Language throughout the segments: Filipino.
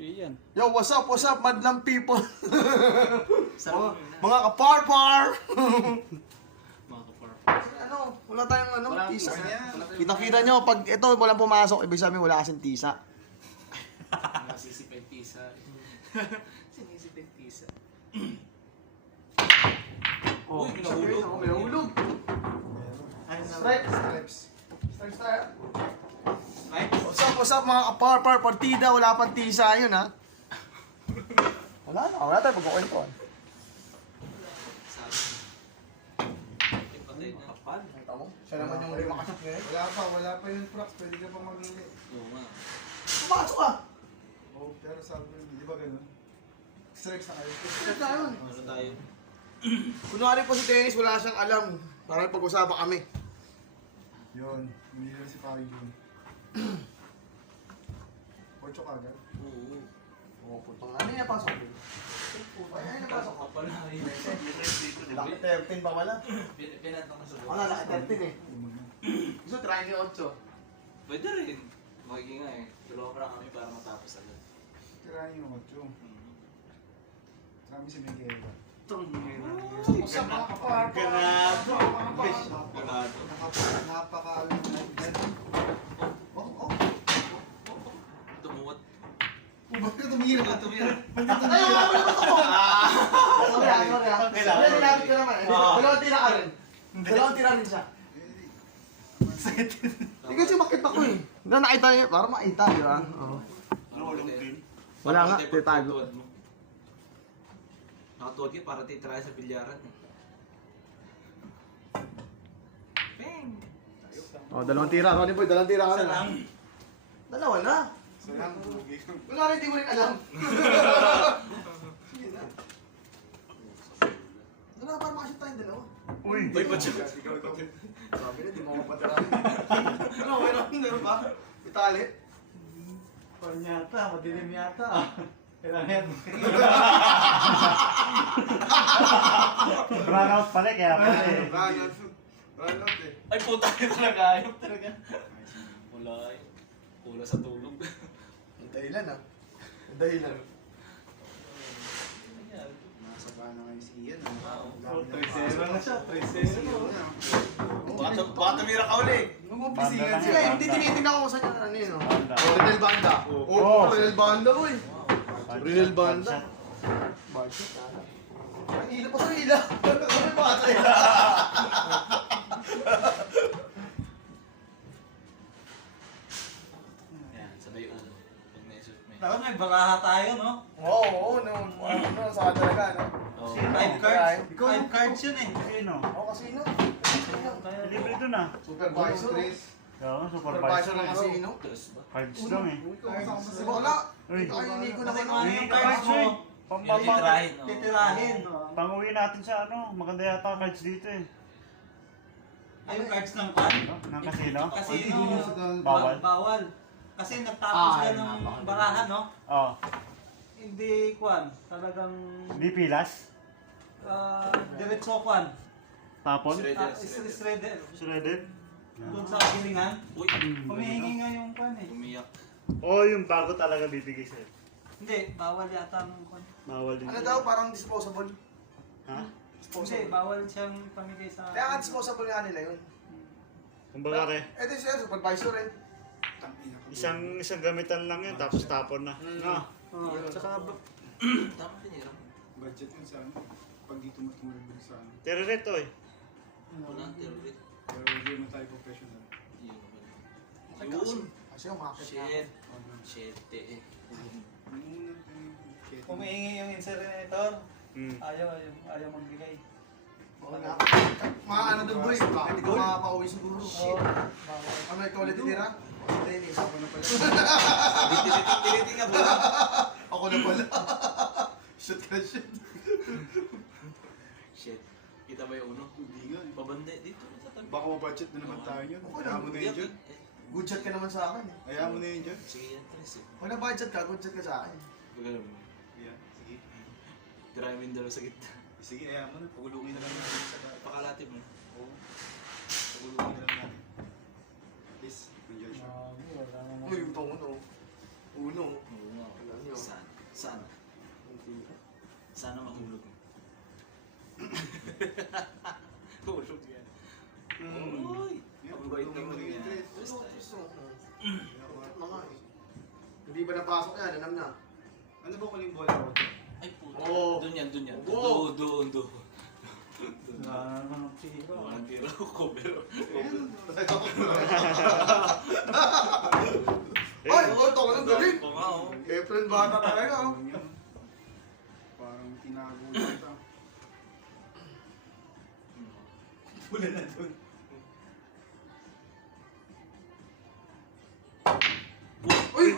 Yan. Yo, what's up, madlang people? Sarap. Mga kapar-par! Mga kapar. Ano, wala tayong Wala tisa. tisa yan. Kita-kita nyo, pag ito walang pumasok, ibig sabihin wala kasing tisa. Nasisipay tisa. Sinisipay tisa. Oh, Uy, minahulog. May hulog. Stripes. Strike tayo. Right? What's up mga kapar-par? Partida, wala pang tisa yun ha. Wala tayo pagkukwentuhan. Sabi. Yung patay na. Kapal. Nakita mo? Siya naman yung makasok ngayon. Wala pa yung procs, pwede ka pa mamili. Oo nga. Pumasok ka! Oh, pero sabi mo, di ba ganun? Stripes na kayo. Strike na yun. Ano tayo? Kunwari po si Dennis, wala siyang alam. Para pag-usapan kami. Yun, hindi na si Pari yun. Ocho kagad. Oo. Oo, putang ano yung napasok? Ano yung napasok? Kapal na yun. Dito, di ba? Laki 13 pa wala. Pinatang na sa buwan. Wala, laki 13 eh. Gusto, try niyo 8. Pwede rin. Magiging nga eh. Tulungan pa kami para matapos agad. Tirahin yung ocho. Sabi si Miguel. What's up mga kapar? Ganado. Napaka-alam na yan. Tumuwat. Ba't ka tumingin Tumira, tumira. Ay, wala ba ito? Sorry. Sorry, nilapit ko naman. Dalawang tira ka rin. Dalawang tira rin siya. Hindi kasi makita ko eh. Nakita niyo, para makita, di ba? Oo. Wala nga, titago. Nakatuwad ka para titry sa bilyaran. Bang! Oh, dalawang tira. Ronnie Boy, dalawang tira ka rin. Isa lang. Dalawa na. Sayang, Kunwari, hindi mo rin alam. Sige na. Wala, para makasya tayong dalawa. Uy, ba't siya? Sabi na, di mo ako patirahin. Ano, meron ba? Itali? Yata, madilim yata. Kailangan Brownout pala kaya pala eh. Ranot eh. Ay, puta ka talaga. Ayaw talaga. Wala eh. Wala sa tulog. Ang dahilan ah. Ang dahilan. Nasa ba na ngayon si Ian? Oo. 3-0 na siya, 3-0. Baka tumira ka uli. Nung-umpisigan Sila, sila. hindi tinitingnan ko sa kanya ano yun. oh. Banda. Renel Banda. Oo. Renel Banda boy. Renel Banda. Ang ila pa sa ila. Ano ba sa ila? Yan, sabay ulo. Pag naisip may. Dapat may baraha tayo, no? Oo, no. Ano, sa talaga, no? Oo. 5 cards. 5 cards yun eh. Sino? Oo, kasino. Libre doon ah. Supervisor. Oo, Supervisor supervisor. ng kasino. Tres ba? Cards lang eh. Si Bakla. Uy. Ito kayo hindi ko na Kasi ano. kung ano yung cards mo, Titirahin. oo. titirahin. Panguwi natin sa ano, maganda yata cards dito eh. Ay, yung cards ng pan. Ng casino? Casino, Bawal? bawal. Kasi nagtapos sila ng barahan, no? Oo. Hindi, kwan. Talagang, Di pilas? diretso kwan. Tapon? Shredder. Shredded? Doon sa gilingan. Uy, Humihingi nga yung kwan eh. umiyak. Oo, yung bago talaga bibigay sa'yo. Hindi, bawal yata ang kwan. Bawal din. Ano daw, parang disposable. Ha? Hindi, Disposable. bawal siyang pamigay sa... Kaya nga disposable nga nila yun. Kumbaga re, Ito siya, supervisor eh. isang gamitan lang yun, tapos tapon na. No? Oo. Tsaka, Tama tinira mo. Budget yun sa ano. Pag dito matumulog sa ano. tere-reto eh. Wala ang tirulit. Pero hindi mo tayo professional. Yun. Yun. Kasi yung market na. Shit. Shit eh. Muna tayo. Humihingi yung incinerator. Hmm. Ayaw magbigay. Oo nga. Mga ano doon boy, hindi ko makapauwi siguro. Oo. Bawal. Ano, ikaw ulit titira? Si Dennis, ako na pala. Tiliting nga ba? Ako na pala. Shoot ka shoot. Shit. Kita ba yung uno? Hindi nga. Pabande dito sa tabi. Baka ma-budget na naman tayo yun. Okay Ayaw lang. mo na yun dyan. Good shot ka naman sa akin eh. Ayaw mo na yun dyan. Sige yan, Tres eh. Kung na-budget ka, good shot ka sa akin. Pagkalam mo. Yeah, sige. Tirahin mo yung dalawa sa gitna. Sige, ayaw mo na. Pagulungin na lang natin sa Pakalati mo. Oo. Pagulungin na lang natin. Please, enjoy siya. Wala na. Uy, yung uno. Uno. Oo nga. Alam niyo. Sa Hindi pa napasok yan, alam na. Ano ba kuling bola ko? Ay, puta. Oo. Doon yan, doon yan. Oo. Doon. Wala naman ang tira. Walang tira ko, cover. Ay, ito ka ng galing. Oo nga, oh. Efren bata talaga, oh. Parang tinago kita. Wala na doon. Uy!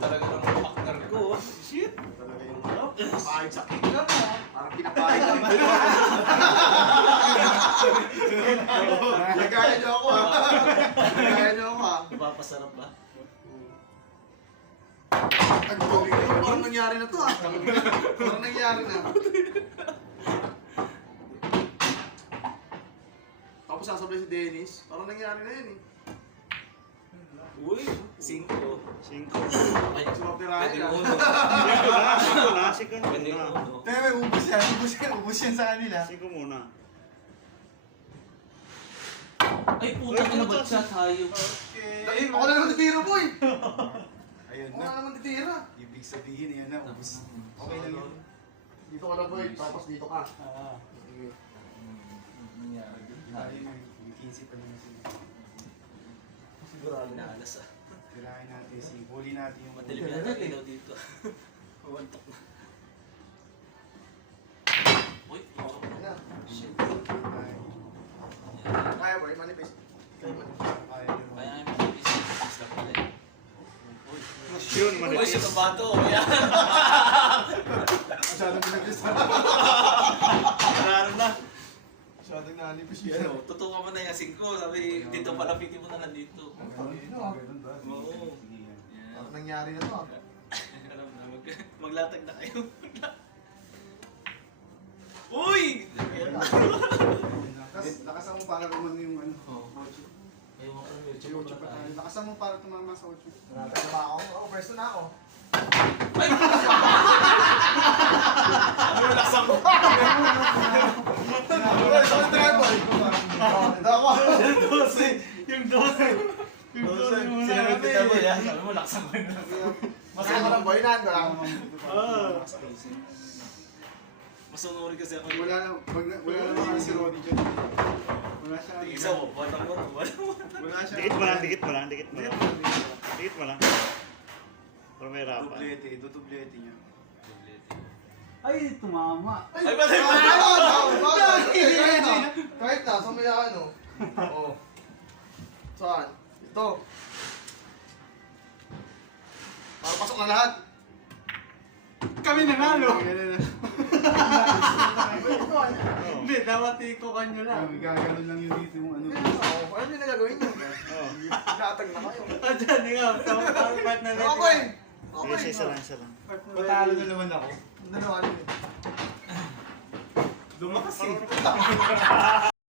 Talaga ng partner ko. Shit. Talaga yung ano? Pahit sa kick lang, ah. Parang pinapahit lang. Nagaya niyo ako, ah. Nagaya niyo ako, ah. Papasarap ba? Ang galing ko, parang nangyari na to, ah. Parang nangyari na. Tapos sasablay si Dennis, parang nangyari na yun, eh. Uy, 5. 5. Ay, Sumapirahin, pwede ah. uno. Sige Pwede muna. uno. Pero may ubus yan sa kanila. Sige muna. Ay, puta ka na ba siya tayo? Okay. Ako na naman titira, boy! Ayun Ako na. na naman titira. Ibig sabihin yan na, ubus. Okay lang yun. Dito ka lang, boy. Tapos dito ka. Ah. Sige. Nangyari din. Ayun na, yung 15 pa naman sila. Sigurado na alas ah. Tirahin natin si huli natin yung Madilim yata ilaw dito. Wantok na. Uy, Ayan na. shit. Ay, Yan. Kaya, boy. Manifest. Kaya, manifest. ay, Kaya nga yung business lang pala eh. Yun, Uy, manipis. siya bato. Yan. masyadong pinag-gusto. Laro na. Masyadong nanipis Yan o, tutuwa mo na yung 5. Sabi, dito palapitin mo na lang dito. Ganun ba? Oo. Sige yan. Yan. Parang nangyari na to, ah. Alam na, maglatag na kayo. Uy! Lakasan mo para gumano yung ano. Ayaw mo kang Si Ocho pa tayo. Lakasan mo para tumama sa Ocho. Wala na ako. Ako, pwesto na ako. Ano laksan mo? Boy, sa akin try, boy. Ito ako. Yung 12. Yung 12 mo Sinagot na kita mo yan. Sabi mo, laksan mo na. Masaya ko lang, boy. Naan ko lang. Masunuri kasi ako. Wala na, wala na mga si Roddy dyan. Wala siya. Isa mo, batang mo. Wala siya. Dikit mo lang, dikit mo lang, dikit mo lang. Dikit mo lang. Para may rapan. Dublete niya. Ay, tumama. Ay, patay mo! Kahit na, sumaya ka, no? Oo. Saan? Ito. Para pasok na lahat. Kami nanalo. Oo. Hindi, dapat ikukan nyo lang. Gaganon lang yun dito yung ano. Ano yung nagagawin nyo? Oo. Latag na kayo. Ah, dyan, ikaw. Tama part na Ako eh. Sige, isa lang, isa lang. Patalo na naman ako. Dalawa rin. Lumakas eh.